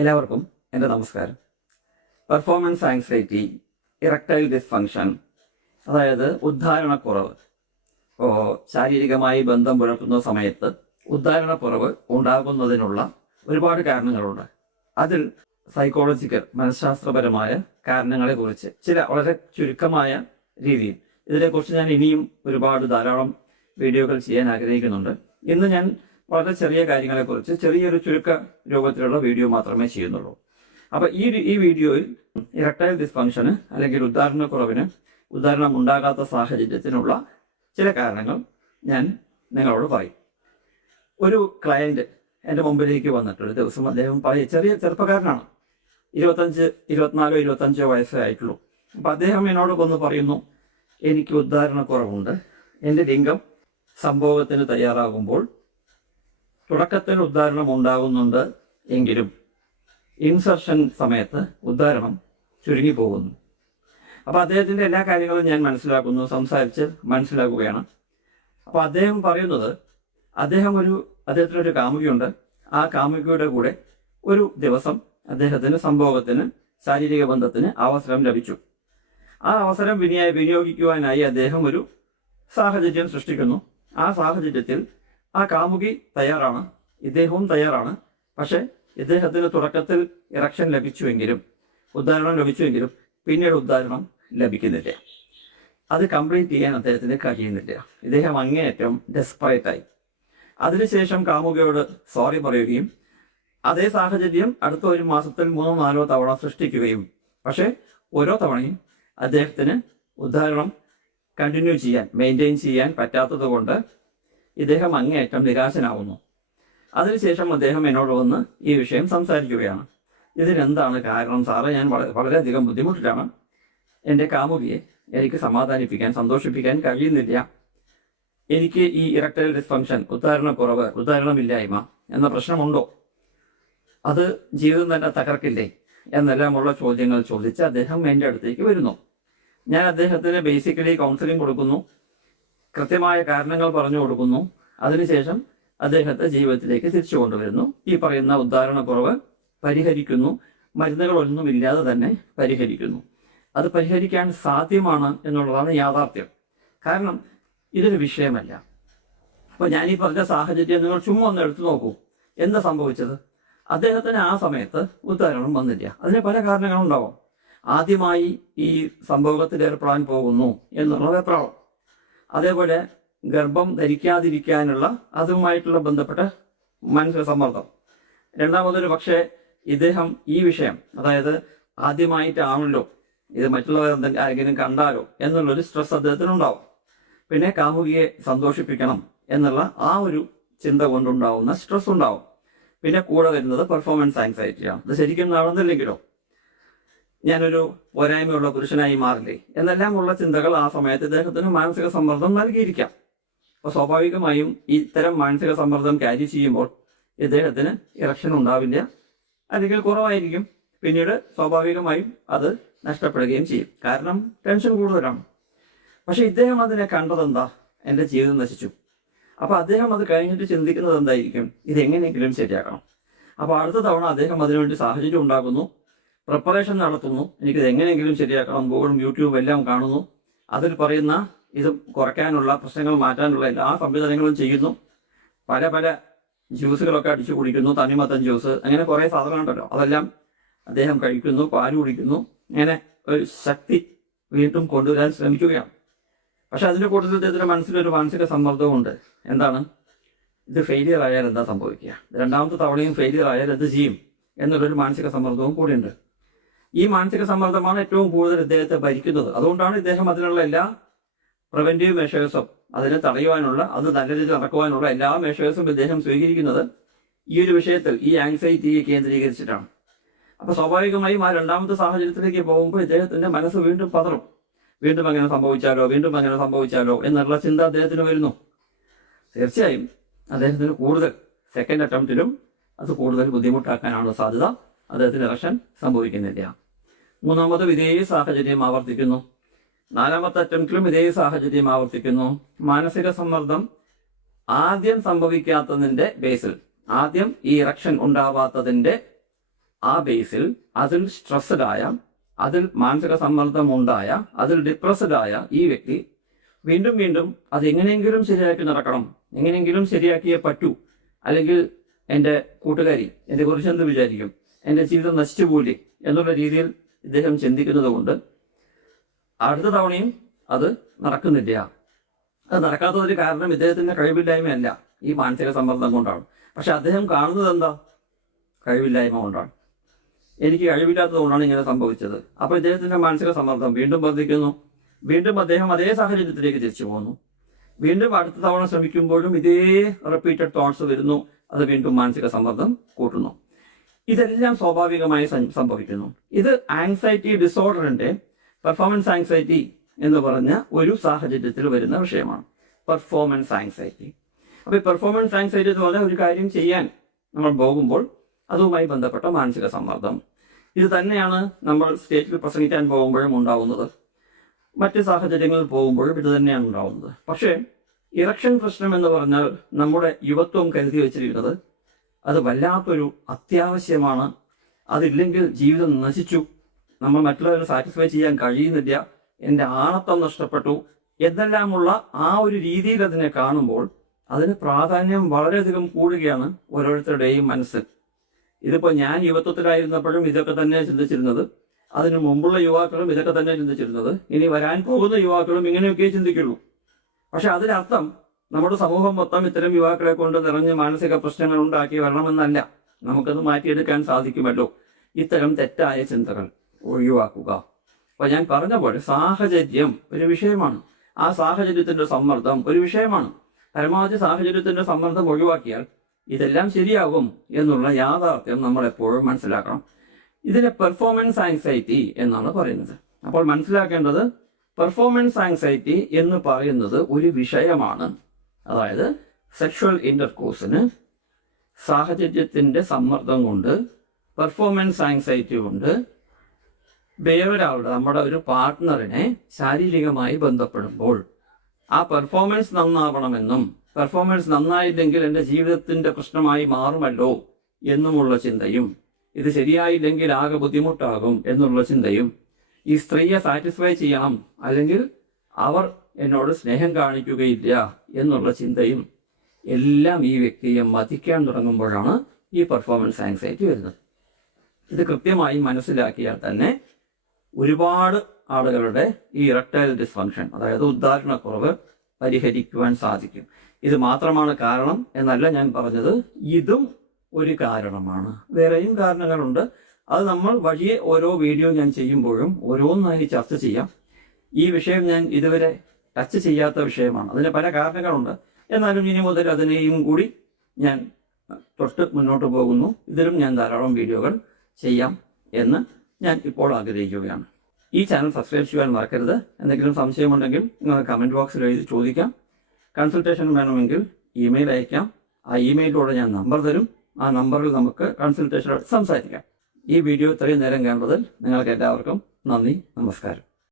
എല്ലാവർക്കും എൻ്റെ നമസ്കാരം. പെർഫോമൻസ് ആങ്സൈറ്റി, ഇറക്ടൈൽ ഡിസ്ഫങ്ഷൻ, അതായത് ഉദ്ധാരണക്കുറവ്. ഇപ്പോൾ ശാരീരികമായി ബന്ധം പുലർത്തുന്ന സമയത്ത് ഉദ്ധാരണക്കുറവ് ഉണ്ടാകുന്നതിനുള്ള ഒരുപാട് കാരണങ്ങളുണ്ട്. അതിൽ സൈക്കോളജിക്കൽ, മനഃശാസ്ത്രപരമായ കാരണങ്ങളെക്കുറിച്ച് ചില വളരെ ചുരുക്കമായ രീതിയിൽ ഇതിനെക്കുറിച്ച് ഞാൻ ഇനിയും ധാരാളം വീഡിയോകൾ ചെയ്യാൻ ആഗ്രഹിക്കുന്നുണ്ട്. ഇന്ന് ഞാൻ വളരെ ചെറിയ കാര്യങ്ങളെക്കുറിച്ച് ചെറിയൊരു ചുരുക്ക രൂപത്തിലുള്ള വീഡിയോ മാത്രമേ ചെയ്യുന്നുള്ളൂ. അപ്പോൾ ഈ വീഡിയോയിൽ ഇറക്ടൈൽ ഡിസ്ഫങ്ഷന് അല്ലെങ്കിൽ ഉദ്ധാരണം ഉണ്ടാകാത്ത സാഹചര്യത്തിനുള്ള ചില കാരണങ്ങൾ ഞാൻ നിങ്ങളോട് പറയും. ഒരു ക്ലയൻറ്റ് എൻ്റെ മുമ്പിലേക്ക് വന്നിട്ടൊരു ദിവസം അദ്ദേഹം ചെറുപ്പക്കാരനാണ്, 24-25 വയസ്സേ ആയിട്ടുള്ളൂ. അപ്പം അദ്ദേഹം എന്നോട് വന്ന് പറയുന്നു, എനിക്ക് ഉദ്ധാരണക്കുറവുണ്ട്. എൻ്റെ ലിംഗം സംഭോഗത്തിന് തയ്യാറാകുമ്പോൾ തുടക്കത്തിൽ ഉദ്ധാരണം ഉണ്ടാകുന്നുണ്ട്, എങ്കിലും ഇൻസർഷൻ സമയത്ത് ഉദ്ധാരണം ചുരുങ്ങിപ്പോകുന്നു. അപ്പോൾ അദ്ദേഹത്തിൻ്റെ എല്ലാ കാര്യങ്ങളും ഞാൻ സംസാരിച്ച് മനസ്സിലാക്കുകയാണ്. അപ്പോൾ അദ്ദേഹം പറയുന്നത്, അദ്ദേഹത്തിനൊരു കാമുകിയുണ്ട്. ആ കാമുകിയുടെ കൂടെ ഒരു ദിവസം അദ്ദേഹത്തിന് സംഭോഗത്തിന്, ശാരീരിക ബന്ധത്തിന് അവസരം ലഭിച്ചു. ആ അവസരം വിനിയോഗിക്കുവാനായി അദ്ദേഹം ഒരു സാഹചര്യം സൃഷ്ടിക്കുന്നു. ആ സാഹചര്യത്തിൽ ആ കാമുകി തയ്യാറാണ്, ഇദ്ദേഹവും തയ്യാറാണ്. പക്ഷെ ഇദ്ദേഹത്തിന് തുടക്കത്തിൽ ഇറക്ഷൻ ഉദ്ധാരണം ലഭിച്ചുവെങ്കിലും പിന്നീട് ഉദ്ധാരണം ലഭിക്കുന്നില്ല. അത് കംപ്ലീറ്റ് ചെയ്യാൻ അദ്ദേഹത്തിന് കഴിയുന്നില്ല. ഇദ്ദേഹം അങ്ങേയറ്റം ഡെസ്പറേറ്റായി. അതിനുശേഷം കാമുകിയോട് സോറി പറയുകയും അതേ സാഹചര്യം അടുത്ത ഒരു മാസത്തിൽ 3-4 തവണ സൃഷ്ടിക്കുകയും, പക്ഷേ ഓരോ തവണയും അദ്ദേഹത്തിന് ഉദ്ധാരണം മെയിൻറ്റെയിൻ ചെയ്യാൻ പറ്റാത്തത് കൊണ്ട് ഇദ്ദേഹം അങ്ങേയറ്റം നിരാശനാവുന്നു. അതിനുശേഷം അദ്ദേഹം എന്നോട് വന്ന് ഈ വിഷയം സംസാരിക്കുകയാണ്. ഇതിനെന്താണ് കാരണം സാറേ? ഞാൻ വളരെയധികം ബുദ്ധിമുട്ടിലാണ്. എൻ്റെ കാമുകിയെ എനിക്ക് സന്തോഷിപ്പിക്കാൻ കഴിയുന്നില്ല. എനിക്ക് ഈ ഇറക്ടൈൽ ഡിസ്ഫങ്ഷൻ, ഉദ്ധാരണമില്ലായ്മ എന്ന പ്രശ്നമുണ്ടോ? അത് ജീവിതം തന്നെ തകർക്കില്ലേ എന്നെല്ലാമുള്ള ചോദ്യങ്ങൾ ചോദിച്ച് അദ്ദേഹം എൻ്റെ അടുത്തേക്ക് വരുന്നു. ഞാൻ അദ്ദേഹത്തിന് ബേസിക്കലി കൗൺസിലിംഗ് കൊടുക്കുന്നു, കൃത്യമായ കാരണങ്ങൾ പറഞ്ഞു കൊടുക്കുന്നു. അതിനുശേഷം അദ്ദേഹത്തെ ജീവിതത്തിലേക്ക് തിരിച്ചു കൊണ്ടുവരുന്നു. ഈ പറയുന്ന ഉദ്ധാരണക്കുറവ് പരിഹരിക്കുന്നു. മരുന്നുകളൊന്നുമില്ലാതെ തന്നെ പരിഹരിക്കുന്നു. അത് പരിഹരിക്കാൻ സാധ്യമാണ് എന്നുള്ളതാണ് യാഥാർത്ഥ്യം. കാരണം ഇതൊരു വിഷയമല്ല. അപ്പോൾ ഞാൻ ഈ പറഞ്ഞ സാഹചര്യം നിങ്ങൾ ചുമ്മാ ഒന്ന് എടുത്തു നോക്കൂ. എന്താ സംഭവിച്ചത്? അദ്ദേഹത്തിന് ആ സമയത്ത് ഉദ്ധാരണം വന്നില്ല. അതിന് പല കാരണങ്ങളുണ്ടാവും. ആദ്യമായി ഈ സംഭവത്തിൽ ഏർപ്പെടാൻ പോകുന്നു എന്നുള്ള വെപ്രാളം, അതേപോലെ ഗർഭം ധരിക്കാതിരിക്കാനുള്ള അതുമായിട്ടുള്ള ബന്ധപ്പെട്ട മാനസിക സമ്മർദ്ദം. രണ്ടാമതൊരു പക്ഷേ ഇദ്ദേഹം ഈ വിഷയം, അതായത് ആദ്യമായിട്ടാണല്ലോ ഇത്, മറ്റുള്ളവർ ആരെങ്കിലും കണ്ടാലോ എന്നുള്ളൊരു സ്ട്രെസ് അദ്ദേഹത്തിനുണ്ടാവും. പിന്നെ കാമുകിയെ സന്തോഷിപ്പിക്കണം എന്നുള്ള ആ ഒരു ചിന്ത കൊണ്ടുണ്ടാവുന്ന സ്ട്രെസ് ഉണ്ടാവും. പിന്നെ കൂടെ വരുന്നത് പെർഫോമൻസ് ആങ്സൈറ്റിയാണ്. ഇത് ശരിക്കും നടന്നില്ലെങ്കിലോ ഞാനൊരു പോരായ്മയുള്ള പുരുഷനായി മാറില്ലേ എന്നെല്ലാമുള്ള ചിന്തകൾ ആ സമയത്ത് ഇദ്ദേഹത്തിന് മാനസിക സമ്മർദ്ദം നൽകിയിരിക്കാം. അപ്പോൾ സ്വാഭാവികമായും ഇത്തരം മാനസിക സമ്മർദ്ദം ക്യാരി ചെയ്യുമ്പോൾ ഇദ്ദേഹത്തിന് ഇറക്ഷൻ ഉണ്ടാവില്ല, അല്ലെങ്കിൽ കുറവായിരിക്കും. പിന്നീട് സ്വാഭാവികമായും അത് നഷ്ടപ്പെടുകയും ചെയ്യും. കാരണം ടെൻഷൻ കൂടുതലാണ്. പക്ഷെ ഇദ്ദേഹം അതിനെ കണ്ടതെന്താ? എൻ്റെ ജീവിതം നശിച്ചു. അപ്പോൾ അദ്ദേഹം അത് കഴിഞ്ഞിട്ട് ചിന്തിക്കുന്നത് എന്തായിരിക്കും? ഇതെങ്ങനെയെങ്കിലും ശരിയാക്കണം. അപ്പോൾ അടുത്ത തവണ അദ്ദേഹം അതിനുവേണ്ടി സാഹചര്യം ഉണ്ടാക്കുന്നു, പ്രിപ്പറേഷൻ നടത്തുന്നു. എനിക്കിത് എങ്ങനെയെങ്കിലും ശരിയാക്കണം. ഗൂഗിളും യൂട്യൂബും എല്ലാം കാണുന്നു. അതിൽ പറയുന്ന ഇത് കുറയ്ക്കാനുള്ള, പ്രശ്നങ്ങൾ മാറ്റാനുള്ള എല്ലാ സംവിധാനങ്ങളും ചെയ്യുന്നു. പല ജ്യൂസുകളൊക്കെ അടിച്ചു കുടിക്കുന്നു, തണ്ണിമത്തൻ ജ്യൂസ്, അങ്ങനെ കുറേ സാധനങ്ങളുണ്ടല്ലോ, അതെല്ലാം അദ്ദേഹം കഴിക്കുന്നു, പാല് കുടിക്കുന്നു. അങ്ങനെ ഒരു ശക്തി വീണ്ടും കൊണ്ടുവരാൻ ശ്രമിക്കുകയാണ്. പക്ഷെ അതിൻ്റെ കൂട്ടത്തിൽ അദ്ദേഹത്തിൻ്റെ മനസ്സിലൊരു മാനസിക സമ്മർദ്ദമുണ്ട്. എന്താണ്? ഇത് ഫെയിലിയർ ആയാൽ എന്താ സംഭവിക്കുക? രണ്ടാമത്തെ തവണയും ഫെയിലിയർ ആയാൽ എന്ത് ചെയ്യും എന്നുള്ളൊരു മാനസിക സമ്മർദ്ദവും കൂടിയുണ്ട്. ഈ മാനസിക സമ്മർദ്ദമാണ് ഏറ്റവും കൂടുതൽ ഇദ്ദേഹത്തെ ഭരിക്കുന്നത്. അതുകൊണ്ടാണ് ഇദ്ദേഹം അതിനുള്ള എല്ലാ പ്രിവെന്റീവ് മെഷേഴ്സും, അതിനെ തടയുവാനുള്ള, അത് നല്ല രീതിയിൽ നടക്കുവാനുള്ള എല്ലാ മെഷേഴ്സും ഇദ്ദേഹം സ്വീകരിക്കുന്നത് ഈ ഒരു വിഷയത്തിൽ, ഈ ആങ്സൈറ്റിയെ കേന്ദ്രീകരിച്ചിട്ടാണ്. അപ്പോൾ സ്വാഭാവികമായും ആ രണ്ടാമത്തെ സാഹചര്യത്തിലേക്ക് പോകുമ്പോൾ ഇദ്ദേഹത്തിന്റെ മനസ്സ് വീണ്ടും പതറും. വീണ്ടും അങ്ങനെ സംഭവിച്ചാലോ എന്നുള്ള ചിന്ത അദ്ദേഹത്തിന് വരുന്നു. തീർച്ചയായും അദ്ദേഹത്തിന് കൂടുതൽ സെക്കൻഡ് അറ്റംപ്റ്റിലും അത് കൂടുതൽ ബുദ്ധിമുട്ടാക്കാനാണ് സാധ്യത. അദ്ദേഹത്തിന് ഇറക്ഷൻ സംഭവിക്കുന്നില്ല. മൂന്നാമതും ഇതേ സാഹചര്യം ആവർത്തിക്കുന്നു. നാലാമത്തെ അറ്റംപ്റ്റിലും ഇതേ സാഹചര്യം ആവർത്തിക്കുന്നു. മാനസിക സമ്മർദ്ദം ആദ്യം സംഭവിക്കാത്തതിന്റെ ബേസിൽ, ആദ്യം ഈ ഇറക്ഷൻ ഉണ്ടാവാത്തതിന്റെ ആ ബേസിൽ അതിൽ സ്ട്രെസ്ഡ് ആയ, അതിൽ മാനസിക സമ്മർദ്ദം ഉണ്ടായ, അതിൽ ഡിപ്രസ്ഡ് ആയ ഈ വ്യക്തി വീണ്ടും വീണ്ടും അത് എങ്ങനെയെങ്കിലും ശരിയാക്കി നടക്കണം, എങ്ങനെയെങ്കിലും ശരിയാക്കിയേ പറ്റൂ, അല്ലെങ്കിൽ എൻ്റെ കൂട്ടുകാരി എന്നെ കുറിച്ച് എന്ത് വിചാരിക്കും, എൻ്റെ ജീവിതം നശിച്ചു പോലെ എന്നുള്ള രീതിയിൽ ഇദ്ദേഹം ചിന്തിക്കുന്നത് കൊണ്ട് അടുത്ത തവണയും അത് നടക്കുന്നില്ല. അത് നടക്കാത്തതിന് കാരണം ഇദ്ദേഹത്തിൻ്റെ കഴിവില്ലായ്മയല്ല, ഈ മാനസിക സമ്മർദ്ദം കൊണ്ടാണ്. പക്ഷെ അദ്ദേഹം കാണുന്നത് എന്താ? കഴിവില്ലായ്മ കൊണ്ടാണ്. എനിക്ക് കഴിവില്ലാത്തത് കൊണ്ടാണ് ഇങ്ങനെ സംഭവിച്ചത്. അപ്പോൾ ഇദ്ദേഹത്തിൻ്റെ മാനസിക സമ്മർദ്ദം വീണ്ടും വർദ്ധിക്കുന്നു. വീണ്ടും അദ്ദേഹം അതേ സാഹചര്യത്തിലേക്ക് തിരിച്ചു പോകുന്നു. വീണ്ടും അടുത്ത തവണ ശ്രമിക്കുമ്പോഴും ഇതേ റിപ്പീറ്റഡ് തോട്ട്സ് വരുന്നു. അത് വീണ്ടും മാനസിക സമ്മർദ്ദം കൂട്ടുന്നു. ഇതെല്ലാം സ്വാഭാവികമായി സംഭവിക്കുന്നു. ഇത് ആങ്സൈറ്റി ഡിസോർഡറിന്റെ പെർഫോമൻസ് ആങ്സൈറ്റി എന്ന് പറഞ്ഞ ഒരു സാഹചര്യത്തിൽ വരുന്ന വിഷയമാണ്, പെർഫോമൻസ് ആങ്സൈറ്റി. അപ്പോൾ ഈ പെർഫോമൻസ് ആങ്സൈറ്റി എന്ന് പറഞ്ഞാൽ ഒരു കാര്യം ചെയ്യാൻ നമ്മൾ പോകുമ്പോൾ അതുമായി ബന്ധപ്പെട്ട മാനസിക സമ്മർദ്ദം. ഇത് തന്നെയാണ് നമ്മൾ സ്റ്റേജിൽ പ്രസംഗിക്കാൻ പോകുമ്പോഴും ഉണ്ടാവുന്നത്, മറ്റ് സാഹചര്യങ്ങളിൽ പോകുമ്പോഴും ഇത് തന്നെയാണ് ഉണ്ടാവുന്നത്. പക്ഷേ ഇറക്ഷൻ പ്രശ്നം എന്ന് പറഞ്ഞാൽ നമ്മുടെ യുവത്വം കരുതി വെച്ചിരിക്കുന്നത് അത് വല്ലാത്തൊരു അത്യാവശ്യമാണ്. അതില്ലെങ്കിൽ ജീവിതം നശിച്ചു, നമ്മൾ മറ്റുള്ളവരെ സാറ്റിസ്ഫൈ ചെയ്യാൻ കഴിയുന്നില്ല, എൻ്റെ ആണത്വം നഷ്ടപ്പെട്ടു എന്നെല്ലാമുള്ള ആ ഒരു രീതിയിൽ അതിനെ കാണുമ്പോൾ അതിന് പ്രാധാന്യം വളരെയധികം കൂടുകയാണ് ഓരോരുത്തരുടെയും മനസ്സിൽ. ഇതിപ്പോൾ ഞാൻ യുവത്വത്തിലായിരുന്നപ്പോഴും ഇതൊക്കെ തന്നെ ചിന്തിച്ചിരുന്നത്, അതിനു മുമ്പുള്ള യുവാക്കളും ഇതൊക്കെ തന്നെ ചിന്തിച്ചിരുന്നത്, ഇനി വരാൻ പോകുന്ന യുവാക്കളും ഇങ്ങനെയൊക്കെ ചിന്തിക്കുള്ളൂ. പക്ഷെ അതിനർത്ഥം നമ്മുടെ സമൂഹം മൊത്തം ഇത്തരം യുവാക്കളെ കൊണ്ട് നിറഞ്ഞ് മാനസിക പ്രശ്നങ്ങൾ ഉണ്ടാക്കി വരണമെന്നല്ല. നമുക്കത് മാറ്റിയെടുക്കാൻ സാധിക്കുമല്ലോ. ഇത്തരം തെറ്റായ ചിന്തകൾ ഒഴിവാക്കുക. അപ്പോൾ ഞാൻ പറഞ്ഞ പോലെ സാഹചര്യം ഒരു വിഷയമാണ്, ആ സാഹചര്യത്തിന്റെ സമ്മർദ്ദം ഒരു വിഷയമാണ്. പരമാവധി സാഹചര്യത്തിന്റെ സമ്മർദ്ദം ഒഴിവാക്കിയാൽ ഇതെല്ലാം ശരിയാകും എന്നുള്ള യാഥാർത്ഥ്യം നമ്മൾ എപ്പോഴും മനസ്സിലാക്കണം. ഇതിനെ പെർഫോമൻസ് ആങ്സൈറ്റി എന്നാണ് പറയുന്നത്. അപ്പോൾ മനസ്സിലാക്കേണ്ടത് പെർഫോമൻസ് ആങ്സൈറ്റി എന്ന് പറയുന്നത് ഒരു വിഷയമാണ്. അതായത് സെക്ഷുവൽ ഇന്റർകോഴ്സിന് സാഹചര്യത്തിന്റെ സമ്മർദ്ദം കൊണ്ട്, പെർഫോമൻസ് ആങ്സൈറ്റി കൊണ്ട് വേറൊരാളുടെ, നമ്മുടെ ഒരു പാർട്ട്ണറിനെ ശാരീരികമായി ബന്ധപ്പെടുമ്പോൾ ആ പെർഫോമൻസ് നന്നാവണമെന്നും പെർഫോമൻസ് നന്നായില്ലെങ്കിൽ എൻ്റെ ജീവിതത്തിന്റെ പ്രശ്നമായി മാറുമല്ലോ എന്നുമുള്ള ചിന്തയും, ഇത് ശരിയായില്ലെങ്കിൽ ആകെ ബുദ്ധിമുട്ടാകും എന്നുള്ള ചിന്തയും, ഈ സ്ത്രീയെ സാറ്റിസ്ഫൈ ചെയ്യണം അല്ലെങ്കിൽ അവർ എന്നോട് സ്നേഹം കാണിക്കുകയില്ല എന്നുള്ള ചിന്തയും എല്ലാം ഈ വ്യക്തിയെ മതിക്കാൻ തുടങ്ങുമ്പോഴാണ് ഈ പെർഫോമൻസ് ആങ്സൈറ്റി വരുന്നത്. ഇത് കൃത്യമായി മനസ്സിലാക്കിയാൽ തന്നെ ഒരുപാട് ആളുകളുടെ ഈ ഇറക്ടൈൽ ഡിസ്ഫങ്ഷൻ, അതായത് ഉദ്ധാരണക്കുറവ് പരിഹരിക്കുവാൻ സാധിക്കും. ഇത് മാത്രമാണ് കാരണം എന്നല്ല ഞാൻ പറഞ്ഞത്, ഇതും ഒരു കാരണമാണ്. വേറെയും കാരണങ്ങളുണ്ട്. അത് നമ്മൾ വഴിയെ ഓരോ വീഡിയോ ഞാൻ ചെയ്യുമ്പോഴും ഓരോന്നായി ചർച്ച ചെയ്യാം. ഈ വിഷയം ഞാൻ ഇതുവരെ ടച്ച് ചെയ്യാത്ത വിഷയമാണ്. അതിന് പല കാരണങ്ങളുണ്ട്. എന്നാലും ഇനി മുതൽ അതിനെയും കൂടി ഞാൻ തൊട്ട് മുന്നോട്ട് പോകുന്നു. ഇതിലും ഞാൻ ധാരാളം വീഡിയോകൾ ചെയ്യാം എന്ന് ഞാൻ ഇപ്പോൾ ആഗ്രഹിക്കുകയാണ്. ഈ ചാനൽ സബ്സ്ക്രൈബ് ചെയ്യാൻ മറക്കരുത്. എന്തെങ്കിലും സംശയമുണ്ടെങ്കിൽ നിങ്ങൾ കമൻറ്റ് ബോക്സിൽ എഴുതി ചോദിക്കാം. കൺസൾട്ടേഷൻ വേണമെങ്കിൽ ഇമെയിൽ അയക്കാം. ആ ഇമെയിലിലൂടെ ഞാൻ നമ്പർ തരും. ആ നമ്പറിൽ നമുക്ക് കൺസൾട്ടേഷനോട് സംസാരിക്കാം. ഈ വീഡിയോ ഇത്രയും നേരം കണ്ടതിൽ നിങ്ങൾക്ക് എല്ലാവർക്കും നന്ദി, നമസ്കാരം.